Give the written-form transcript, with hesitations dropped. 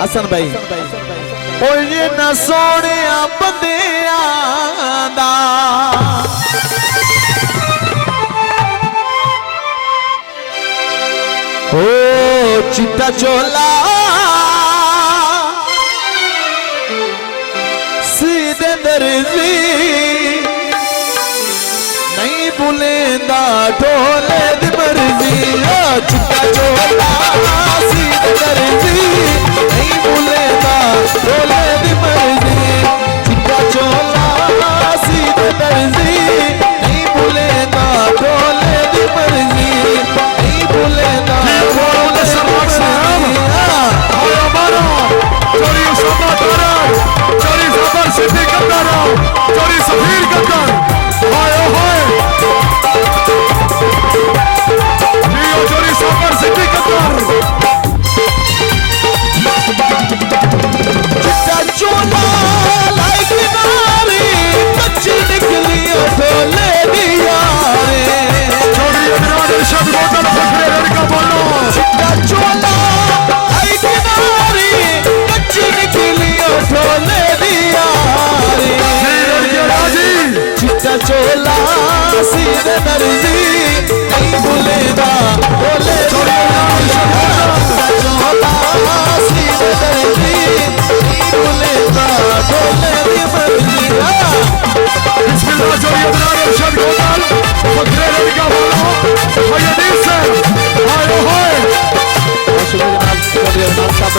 हसन भाई ओए ना सोने बंदिया दा ओ चिट्टा चोला सीधे दर्जी नहीं भूलेंदा ढोले दी मर्जी। ओ चिट्टा चोला सीधे दर्जी नहीं भूलेंदा ढोले दी मर्जी। चिट्टा चोला सीधे दर्जी नहीं भूलेंदा ढोले दी मर्जी। नहीं भूलेंदा सिद्धि कद्दार चोरी सफीर कद्दार हाय हाय जियो चोरी सफर सिद्धि कद्दार चिट्टा चोला लाइक नारी कच्ची निकली ढोले दिया रे चोरी अदरान इरशाद बोतल फखरे लड़का बोलो। चिट्टा चोला लाइक नारी कच्ची निकली ढोले दिया चिट्टा चोला सीधे दर्जी नहीं भूलेगा बोले चोला सीधे दर्जी नहीं भूलेगा बोले दी मर्जी। बिस्मिल्लाह चोरी अदनान इरशाद गोपाल फखरे लड़का बोलो हयदीस से हाय हाय शुक्रिया जनाब चोरी अदनान साहब